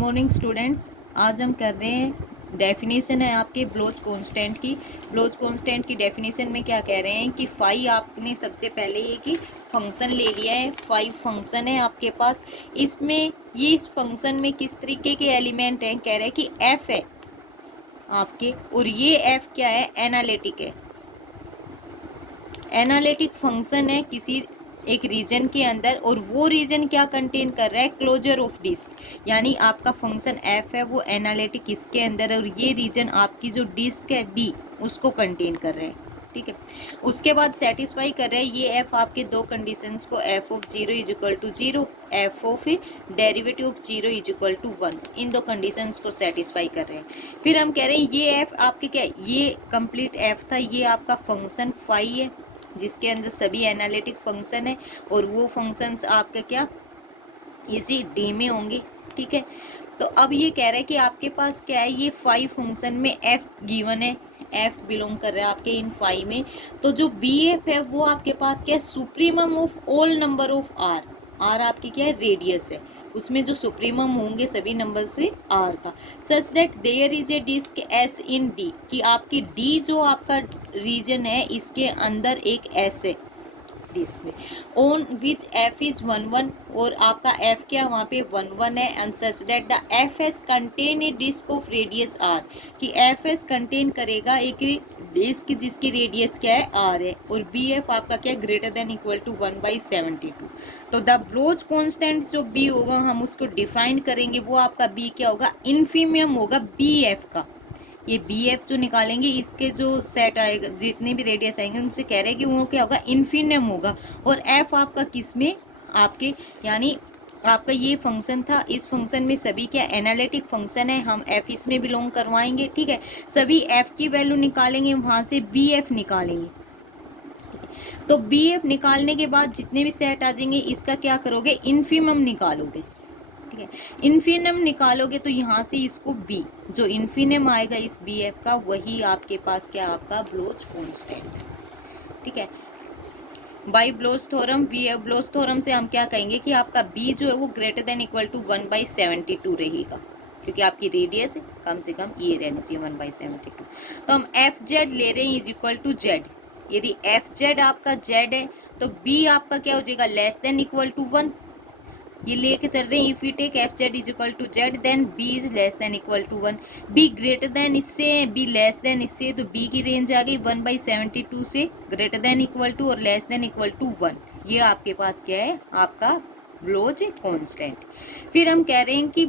Morning students. आज हम कर रहे हैं डेफिनेशन है आपके ब्लोच कांस्टेंट की। ब्लोच कांस्टेंट की डेफिनेशन में क्या कह रहे हैं कि फाई आपने सबसे पहले ये कि फंक्शन ले लिया है। फाइव फंक्शन है आपके पास। इसमें ये इस फंक्शन में किस तरीके के एलिमेंट हैं, कह रहे हैं कि एफ है आपके, और ये एफ क्या है, एनालिटिक है। एनालिटिक फंक्शन है किसी एक रीजन के अंदर, और वो रीजन क्या कंटेन कर रहा है, क्लोजर ऑफ डिस्क। यानी आपका फंक्शन एफ है वो एनालिटिक इसके अंदर है, और ये रीजन आपकी जो डिस्क है डी उसको कंटेन कर रहा है। ठीक है, उसके बाद सेटिस्फाई कर रहा है ये एफ आपके दो कंडीशंस को, F of zero is equal to zero, F of derivative of zero is equal to one. इन दो कंडीशंस को सेटिस्फाई कर रहे हैं। फिर हम कह रहे हैं ये एफ आपके क्या, ये कंप्लीट एफ था, ये आपका फंक्शन फाई है जिसके अंदर सभी एनालिटिक फंक्शन है, और वो फंक्शंस आपके क्या इसी डी में होंगे। ठीक है, तो अब ये कह रहा है कि आपके पास क्या है, ये फाइव फंक्शन में एफ गिवन है, एफ बिलोंग कर रहा है आपके इन फाइव में। तो जो बी एफ है वो आपके पास क्या है, supremum of all number of R. R आपकी क्या है, रेडियस है, उसमें जो सुप्रीमम होंगे सभी नंबर से आर का, such that there is a disc S in D, कि आपकी डी जो आपका रीजन है इसके अंदर एक एस है डिस्क में, on which F is one one, और आपका एफ क्या वहाँ पे वन वन है, and such that the F S contain a disc of radius R, कि एफ एस कंटेन करेगा एक डिस्क जिसकी रेडियस क्या है आर है, और बी एफ आपका क्या है, ग्रेटर देन इक्वल टू 1/72। तो द ब्लोच कांस्टेंट जो बी होगा हम उसको डिफाइन करेंगे, वो आपका बी क्या होगा, इन्फीमियम होगा बी एफ का। ये बी एफ जो निकालेंगे इसके जो सेट आएगा, जितने भी रेडियस आएंगे उनसे कह रहे हैं कि वो क्या होगा, इन्फिनियम होगा। और एफ आपका किस में, आपके यानी आपका ये फंक्शन था, इस फंक्शन में सभी क्या एनालिटिक फंक्शन है, हम एफ इसमें बिलोंग करवाएंगे। ठीक है, सभी एफ की वैल्यू निकालेंगे, वहाँ से बी एफ निकालेंगे। तो बी एफ निकालने के बाद जितने भी सेट आ जाएंगे इसका क्या करोगे, इन्फीमम निकालोगे। ठीक है, इन्फिनिम निकालोगे तो यहाँ से इसको बी, जो इन्फिनिम आएगा इस बी एफ का वही आपके पास क्या, आपका ब्लोच कांस्टेंट। ठीक है, by Baloch theorem, Baloch theorem से हम क्या कहेंगे कि आपका बी जो है वो ग्रेटर देन इक्वल टू 1/72 रहेगा, क्योंकि आपकी रेडियस कम से कम ये रहना चाहिए 1/72। तो हम एफ जेड ले रहे हैं इज इक्वल टू जेड। यदि एफ जेड आपका जेड है तो बी आपका क्या हो जाएगा, लेस देन इक्वल टू 1। ये लेके चल रहे हैं, if we take F Z is equal to Z then B is less than equal to 1। B greater than इससे, बी लेस देन इससे, तो बी की रेंज आ गई 1/72 से ग्रेटर देन इक्वल टू और लेस देन इक्वल टू 1। ये आपके पास क्या है, आपका ब्लोच कांस्टेंट। फिर हम कह रहे हैं कि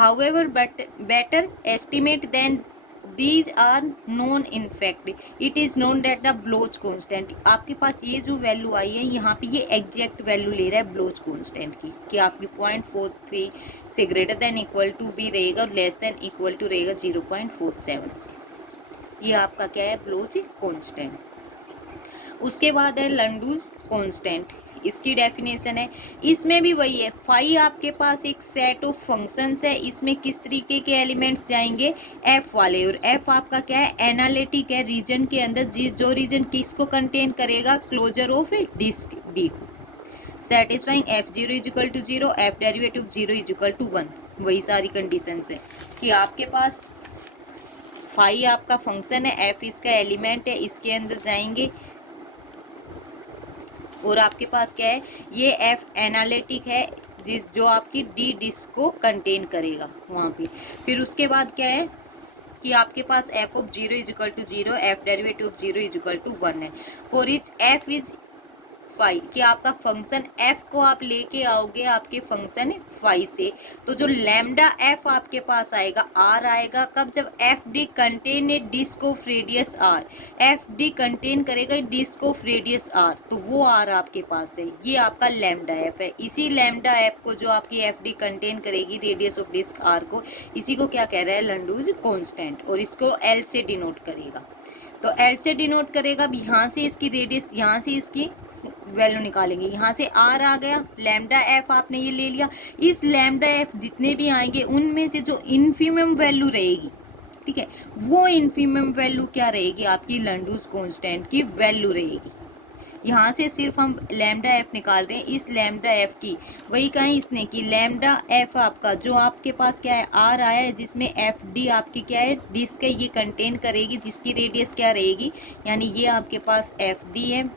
however better estimate than these are known in fact it is known that the bloch constant, आपके पास ये जो वैल्यू आई है यहाँ पे ये एग्जैक्ट वैल्यू ले रहा है ब्लोच कांस्टेंट की, कि आपकी 0.43 से ग्रेटर देन इक्वल टू भी रहेगा और लेस देन इक्वल टू रहेगा 0.47 से। ये आपका क्या है, ब्लोच कांस्टेंट। उसके बाद है लंडूज कांस्टेंट, इसकी डेफिनेशन है, इसमें भी वही है, फाई आपके पास एक सेट ऑफ फंक्शंस है, इसमें किस तरीके के एलिमेंट्स जाएंगे, एफ वाले, और एफ आपका क्या है, एनालिटिक है रीजन के अंदर, जो रीजन किसको कंटेन करेगा, क्लोजर ऑफ डिस्क डी को, satisfying F zero is equal to zero, F derivative zero is equal to 1। वही सारी कंडीशंस है कि आपके पास फाई आपका फंक्शन है, एफ इसका एलिमेंट है, इसके अंदर जाएंगे, और आपके पास क्या है, ये एफ एनालिटिक है जो आपकी डी डिस्क को कंटेन करेगा वहाँ पे। फिर उसके बाद क्या है कि आपके पास F of zero is equal to zero, F derivative of zero is equal to 1 है। For each F is phi, कि आपका फंक्शन एफ को आप लेके आओगे आपके फंक्शन फाई से, तो जो लैम्डा एफ आपके पास आएगा, आर आएगा कब, जब F D contain a disc of radius R, F D contain करेगा डिस्क ऑफ रेडियस आर, तो वो आर आपके पास है, ये आपका लैम्डा एफ है। इसी लैम्डा एफ को जो आपकी एफ डी कंटेन करेगी रेडियस ऑफ डिस्क आर को, इसी को क्या कह रहा है, लंडूज कांस्टेंट, और इसको एल से डिनोट करेगा। तो एल से डिनोट करेगा, यहाँ से इसकी रेडियस, यहाँ से इसकी वैल्यू निकालेंगे, यहाँ से आर आ गया, लैम्डा एफ आपने ये ले लिया, इस लैम्डा एफ जितने भी आएंगे उनमें से जो इन्फीमम वैल्यू रहेगी, ठीक है, वो इन्फीमम वैल्यू क्या रहेगी, आपकी लंडूज कांस्टेंट की वैल्यू रहेगी। यहाँ से सिर्फ हम लैम्डा एफ निकाल रहे हैं। इस लैम्डा एफ की वही कहा है इसने कि लैम्डा एफ आपका जो आपके पास क्या है आर आया है, जिसमें एफ डी आपकी क्या है डिस्क है, ये कंटेन करेगी, जिसकी रेडियस क्या रहेगी, यानी ये आपके पास एफ डी है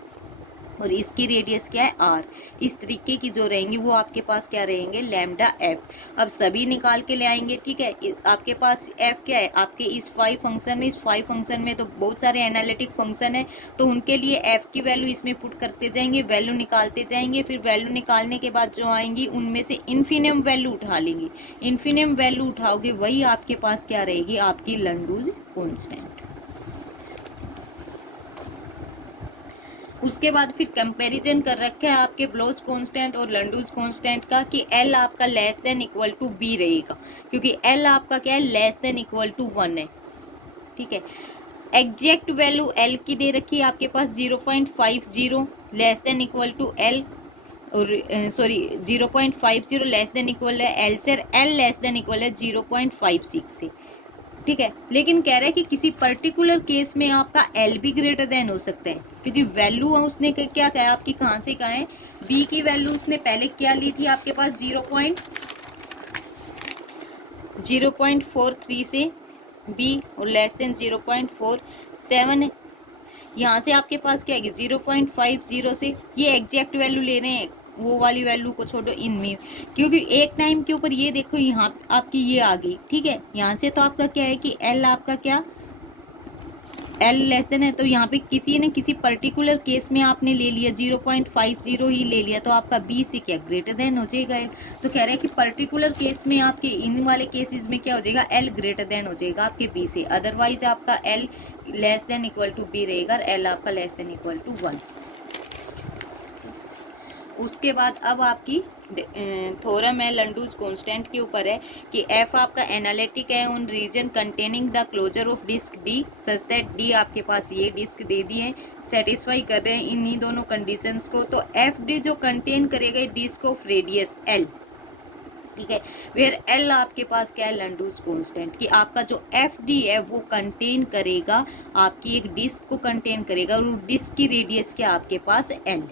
और इसकी रेडियस क्या है आर। इस तरीके की जो रहेंगी वो आपके पास क्या रहेंगे लैम्डा एफ। अब सभी निकाल के ले आएंगे, ठीक है। आपके पास एफ क्या है आपके इस 5 फंक्शन में, इस 5 फंक्शन में तो बहुत सारे एनालिटिक फंक्शन है, तो उनके लिए एफ की वैल्यू इसमें पुट करते जाएंगे, वैल्यू निकालते जाएंगे, फिर वैल्यू निकालने के बाद जो आएंगी उनमें से इन्फिनिमम वैल्यू उठा लेंगे। इन्फिनिमम वैल्यू उठाओगे वही आपके पास क्या रहेगी आपकी लंडूज कॉन्स्टेंट। उसके बाद फिर कंपैरिजन कर रखा है आपके ब्लोच कांस्टेंट और लंडूज कांस्टेंट का कि L आपका less than equal to B रहेगा, क्योंकि L आपका क्या है लेस देन इक्वल टू 1 है, ठीक है। एग्जैक्ट वैल्यू L की दे रखी है आपके पास 0.50 less than equal to L, और सॉरी 0.50 लेस देन इक्वल है L से, L लेस देन इक्वल है 0.56 से, ठीक है। लेकिन कह रहा है कि किसी पर्टिकुलर केस में आपका एल भी ग्रेटर देन हो सकता है, क्योंकि वैल्यू उसने क्या कहा है आपकी कहाँ से कहा है, बी की वैल्यू उसने पहले क्या ली थी आपके पास 0.43 से बी और लेस देन 0.47 है। यहाँ से आपके पास क्या है 0.50 से, ये एग्जैक्ट वैल्यू ले रहे हैं, वो वाली वैल्यू को छोड़ो इनमें, क्योंकि एक टाइम के ऊपर ये देखो यहाँ आपकी ये आ गई, ठीक है। यहाँ से तो आपका क्या है कि एल आपका क्या एल लेस देन है, तो यहाँ पे किसी ने किसी पर्टिकुलर केस में आपने ले लिया 0.50 ही ले लिया, तो आपका बी से क्या ग्रेटर देन हो जाएगा एल। तो कह रहे हैं कि पर्टिकुलर केस में आपके इन वाले केसेस में क्या हो जाएगा एल ग्रेटर देन हो जाएगा आपके बी से, अदरवाइज आपका L less than equal to B रहेगा और एल आपका लेस देन इक्वल टू 1। उसके बाद अब आपकी थ्योरम है लंडूज कांस्टेंट के ऊपर है कि एफ आपका एनालिटिक है उन region containing the closure of disc D such that D आपके पास ये डिस्क दे दी है, सेटिस्फाई कर रहे हैं इन्हीं दोनों कंडीशंस को। तो एफ डी जो कंटेन करेगा डिस्क ऑफ रेडियस एल, ठीक है, वेयर एल आपके पास क्या है लंडूज कांस्टेंट, कि आपका जो एफ डी है वो कंटेन करेगा आपकी एक डिस्क को कंटेन करेगा और डिस्क की रेडियस क्या आपके पास एल,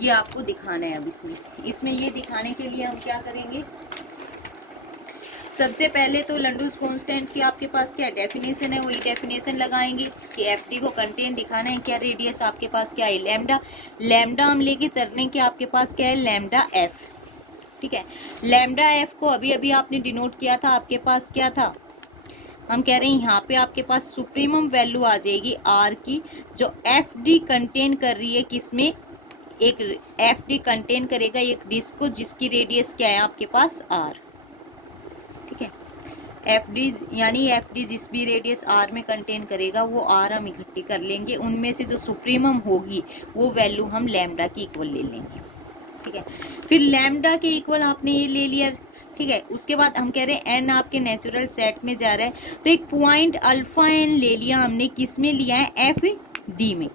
ये आपको दिखाना है। अब इसमें ये दिखाने के लिए हम क्या करेंगे, सबसे पहले तो लंडूज कांस्टेंट की आपके पास क्या डेफिनेशन है, वही डेफिनेशन लगाएंगे कि एफ डी को कंटेन दिखाना है क्या रेडियस आपके पास क्या है लैम्डा, लैम्डा हम लेके चल रहे हैं कि आपके पास क्या है लैम्डा एफ, ठीक है। लैम्डा एफ को अभी अभी आपने डिनोट किया था, आपके पास क्या था, हम कह रहे हैं यहाँ पे आपके पास सुप्रीमम वैल्यू आ जाएगी आर की, जो एफ डी कंटेन कर रही है किसमें, एक एफ डी कंटेन करेगा एक डिस्क को जिसकी रेडियस क्या है आपके पास आर, ठीक है। एफ डी यानी एफ डी जिस भी रेडियस आर में कंटेन करेगा वो आर हम इकट्ठी कर लेंगे, उनमें से जो सुप्रीमम होगी वो वैल्यू हम लैम्डा की इक्वल ले लेंगे, ठीक है। फिर लैम्डा के इक्वल आपने ये ले लिया, ठीक है। उसके बाद हम कह रहे हैं एन आपके नेचुरल सेट में जा रहा है, तो एक पॉइंट अल्फा एन ले लिया हमने, किस में लिया है एफ डी में,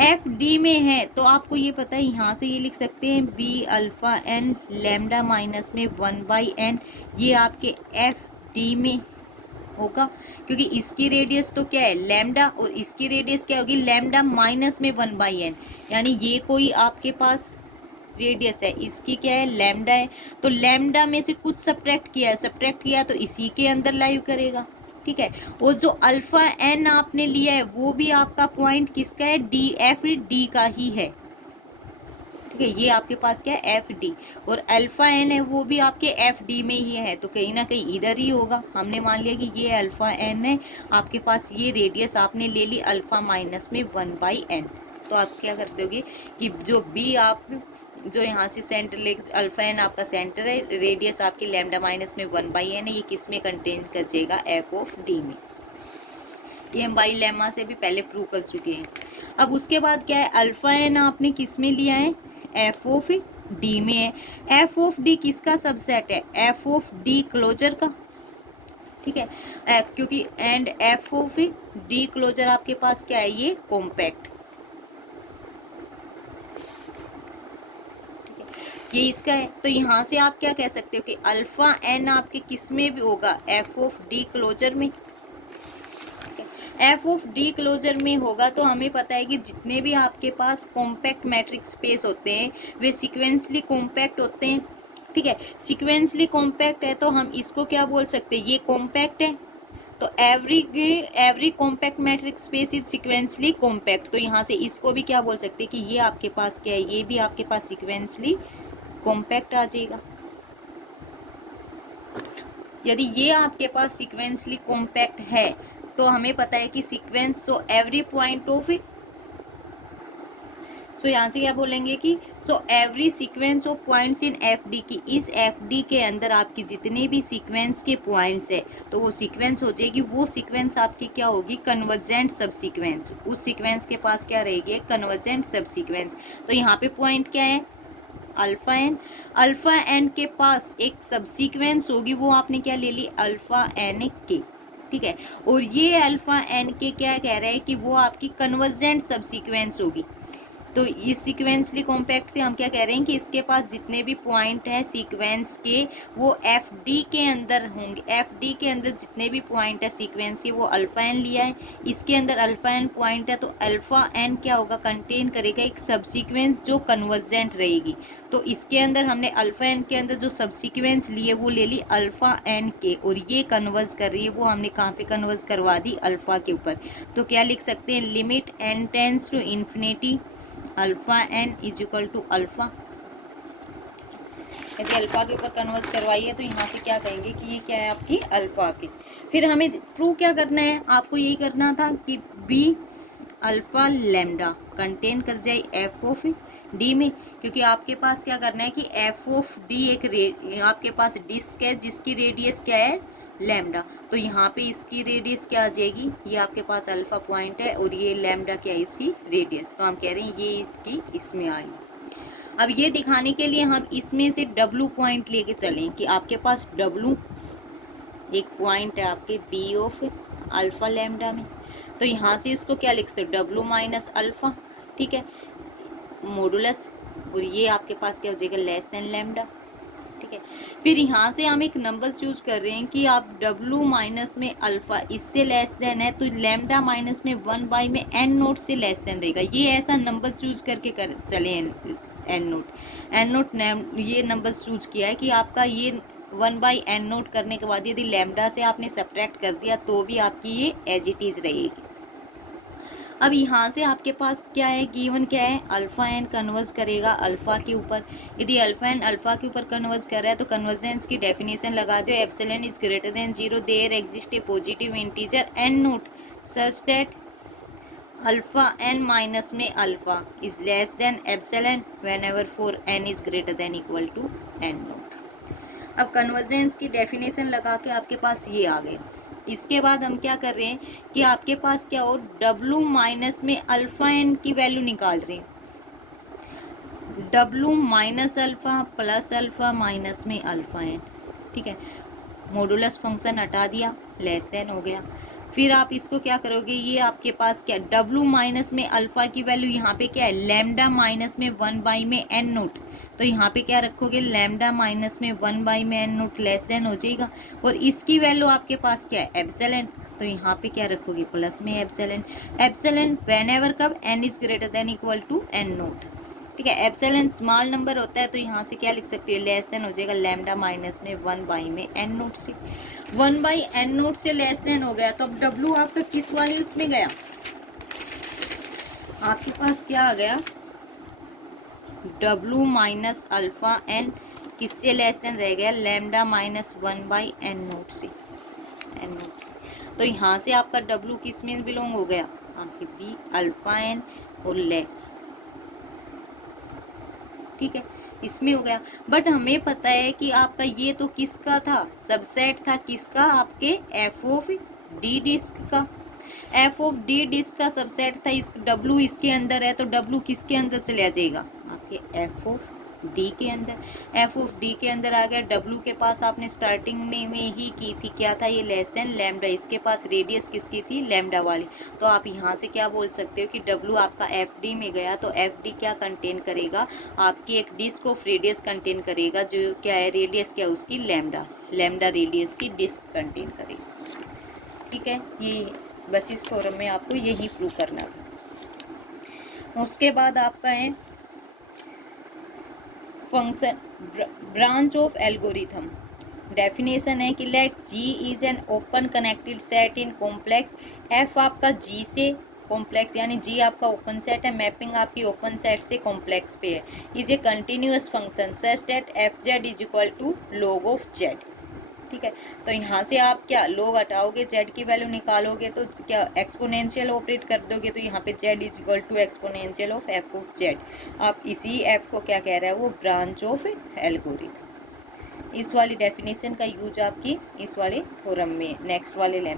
एफ डी में है तो आपको ये पता है यहाँ से ये लिख सकते हैं B alpha N lambda minus में 1/n, ये आपके एफ डी में होगा, क्योंकि इसकी रेडियस तो क्या है लैम्डा और इसकी रेडियस क्या होगी लैम्डा माइनस में 1/n, यानी ये कोई आपके पास रेडियस है, इसकी क्या है लैम्डा है, तो लैम्डा में से कुछ सब्ट्रैक्ट किया तो इसी के अंदर लाइव करेगा, ठीक है। और जो अल्फा एन आपने लिया है वो भी आपका पॉइंट किसका है डी एफ डी का ही है, ठीक है। ये आपके पास क्या है एफ डी, और अल्फा एन है वो भी आपके एफ डी में ही है, तो कहीं ना कहीं इधर ही होगा। हमने मान लिया कि ये अल्फा एन है आपके पास, ये रेडियस आपने ले ली अल्फा माइनस में 1/n, तो आप क्या कर दोगे कि जो बी आप जो यहाँ से सेंटर ले अल्फा एन आपका सेंटर है, रेडियस आपकी लैम्डा माइनस में 1/n है, ये किस में कंटेन कर जाएगा एफ ऑफ डी में, ये हम बाई लेमा से भी पहले प्रूव कर चुके हैं। अब उसके बाद क्या है अल्फा एन आपने किस में लिया है एफ ऑफ डी में है, एफ ऑफ डी किसका सबसेट है एफ ऑफ डी क्लोजर का, ठीक है, क्योंकि and F of D closure आपके पास क्या है ये कॉम्पैक्ट, ये इसका है। तो यहाँ से आप क्या कह सकते हो कि अल्फा एन आपके किस में भी होगा एफ ऑफ डी क्लोजर में, एफ ऑफ डी क्लोजर में होगा तो हमें पता है कि जितने भी आपके पास कॉम्पैक्ट मैट्रिक्स स्पेस होते हैं वे सीक्वेंसली कॉम्पैक्ट होते हैं। ठीक है, सीक्वेंसली कॉम्पैक्ट है तो हम इसको क्या बोल सकते हैं, ये कॉम्पैक्ट है, तो every compact matrix space is sequentially compact. तो यहाँ से इसको भी क्या बोल सकते हैं कि ये आपके पास क्या है, ये भी आपके पास सीक्वेंसली कॉम्पैक्ट आ जाएगा। यदि ये आपके पास सीक्वेंसली कॉम्पैक्ट है तो हमें पता है कि sequence so every point of so यहाँ से क्या बोलेंगे कि so every sequence of points in F D की, इस एफ डी के अंदर आपकी जितने भी सीक्वेंस के पॉइंट्स है तो वो सीक्वेंस हो जाएगी, वो सीक्वेंस आपकी क्या होगी, कन्वर्जेंट सब सीक्वेंस। उस सीक्वेंस के पास क्या रहेगी, कन्वर्जेंट सब सीक्वेंस। तो यहाँ पे पॉइंट क्या है, अल्फा एन। अल्फा एन के पास एक सब सीक्वेंस होगी, वो आपने क्या ले ली, अल्फा एन के। ठीक है, और ये अल्फा एन के क्या कह रहा है कि वो आपकी कन्वर्जेंट सब सीक्वेंस होगी। तो इस सीक्वेंसली कॉम्पैक्ट से हम क्या कह रहे हैं कि इसके पास जितने भी पॉइंट है सीक्वेंस के वो एफ डी के अंदर होंगे। एफ डी के अंदर जितने भी पॉइंट है सीक्वेंस के वो अल्फा एन लिया है, इसके अंदर अल्फा एन पॉइंट है, तो अल्फा एन क्या होगा, कंटेन करेगा एक सब सीक्वेंस जो कन्वर्जेंट रहेगी। तो इसके अंदर हमने अल्फा एन के अंदर जो सब सीक्वेंस लिए वो ले ली अल्फा एन के, और ये कन्वर्ज कर रही है वो हमने कहाँ पे कन्वर्ज करवा दी, अल्फा के ऊपर। तो क्या लिख सकते हैं, limit N tends to infinity alpha N is equal to alpha. यदि अल्फा के ऊपर कन्वर्ट करवाइए तो यहाँ से क्या कहेंगे कि ये क्या है, आपकी अल्फा की। फिर हमें प्रूव क्या करना है, आपको यही करना था कि बी अल्फा लैम्डा कंटेन कर जाए एफ ऑफ डी में, क्योंकि आपके पास क्या करना है कि एफ ऑफ डी एक आपके पास डिस्क है जिसकी रेडियस क्या है, लैम्डा। तो यहाँ पे इसकी रेडियस क्या आ जाएगी, ये आपके पास अल्फा पॉइंट है और ये लैम्डा क्या है, इसकी रेडियस। तो हम कह रहे हैं ये इसकी इसमें आई। अब ये दिखाने के लिए हम इसमें से डब्लू पॉइंट लेके चलें कि आपके पास डब्लू एक पॉइंट है आपके बी ऑफ अल्फा लैम्डा में। तो यहाँ से इसको क्या लिख सकते हो, डब्लू माइनस अल्फा। ठीक है, मॉडुलस, और ये आपके पास क्या हो जाएगा, लेस देन लैम्डा। ठीक है, फिर यहाँ से हम एक नंबर चूज कर रहे हैं कि आप W माइनस में अल्फा इससे लेस देन है तो लैम्डा माइनस में 1 में एन नोट से लेस देन रहेगा। ये ऐसा नंबर चूज करके कर चले एन नोट ये नंबर चूज किया है कि आपका ये 1/n नोट करने के बाद यदि लैम्डा से आपने सब्ट्रैक्ट कर दिया तो भी आपकी ये एज इट इज रहेगी। अब यहाँ से आपके पास क्या है, गिवन क्या है, अल्फा एन कन्वर्ज करेगा अल्फा के ऊपर। यदि अल्फा एन अल्फा के ऊपर कन्वर्ज कर रहा है तो कन्वर्जेंस की डेफिनेशन लगा दो, epsilon is greater than 0 there exist a positive integer N naught such that alpha N minus में alpha is less than epsilon whenever for N is greater than equal to N naught. अब convergence की definition लगा के आपके पास ये आ गए। इसके बाद हम क्या कर रहे हैं कि आपके पास क्या हो, W माइनस में अल्फा एन की वैल्यू निकाल रहे हैं। W minus alpha plus alpha minus में अल्फा एन। ठीक है, मॉडुलस फंक्शन हटा दिया, लेस देन हो गया। फिर आप इसको क्या करोगे, ये आपके पास क्या, W माइनस में अल्फा की वैल्यू यहाँ पे क्या है, लैम्डा माइनस में 1 में एन नोट। तो यहाँ पे क्या रखोगे, लैम्डा माइनस में 1 में एन नोट लेस देन हो जाएगा, और इसकी वैल्यू आपके पास क्या है, एप्सिलॉन। तो यहाँ पे क्या रखोगे, प्लस में एप्सिलॉन। एप्सिलॉन व्हेनेवर कब N is greater than equal to N naught. ठीक है, एप्सिलॉन स्मॉल नंबर होता है तो यहाँ से क्या लिख सकते हो, लेस देन हो जाएगा लैम्डा माइनस में 1 में एन नोट से। 1/n नोट से लेस देन हो गया, तो अब W आपका किस वाले उसमें गया, आपके पास क्या आ गया, W माइनस अल्फा एन किससे लेस देन रह गया, लैम्डा माइनस 1/n नोट से, एन नोट। तो यहाँ से आपका W किस में बिलोंग हो गया, आपके बी अल्फा एन और ले। ठीक है, इसमें हो गया। बट हमें पता है कि आपका ये तो किसका था, सबसेट था किसका, आपके एफ ऑफ डी डिस्क का। एफ ऑफ डी डिस्क का सबसेट था, इस डब्लू इसके अंदर है तो डब्लू किसके अंदर चला जाएगा, आपके एफ ऑफ डी के अंदर। एफ ऑफ डी के अंदर आ गया। डब्लू के पास आपने स्टार्टिंग में ही की थी क्या था, ये लेस देन लैम्डा, इसके पास रेडियस किसकी थी, लैम्डा वाली। तो आप यहाँ से क्या बोल सकते हो कि डब्लू आपका एफ डी में गया तो एफ डी क्या कंटेन करेगा, आपकी एक डिस्क ऑफ रेडियस कंटेन करेगा, जो क्या है, रेडियस क्या उसकी, लैम्डा, लैम्डा रेडियस की डिस्क कंटेन करेगी। ठीक है, ये बस इस थ्योरम में आपको यही प्रूव करना था। उसके बाद आपका है function branch of algorithm. Definition है कि let G is an open connected set in complex. F आपका जी से कॉम्प्लेक्स यानी जी आपका ओपन सेट है, मैपिंग आपकी ओपन सेट से कॉम्प्लेक्स पे है, is a continuous function such that F Z is equal to log of Z. ठीक है, तो यहाँ से आप क्या log हटाओगे, जेड की वैल्यू निकालोगे तो क्या एक्सपोनेंशियल ऑपरेट कर दोगे, तो यहाँ पे Z is equal to exponential of F of Z. आप इसी एफ को क्या कह रहा है, वो ब्रांच ऑफ एल्गोरिथम। इस वाली डेफिनेशन का यूज आपकी इस वाले थ्योरम में नेक्स्ट वाले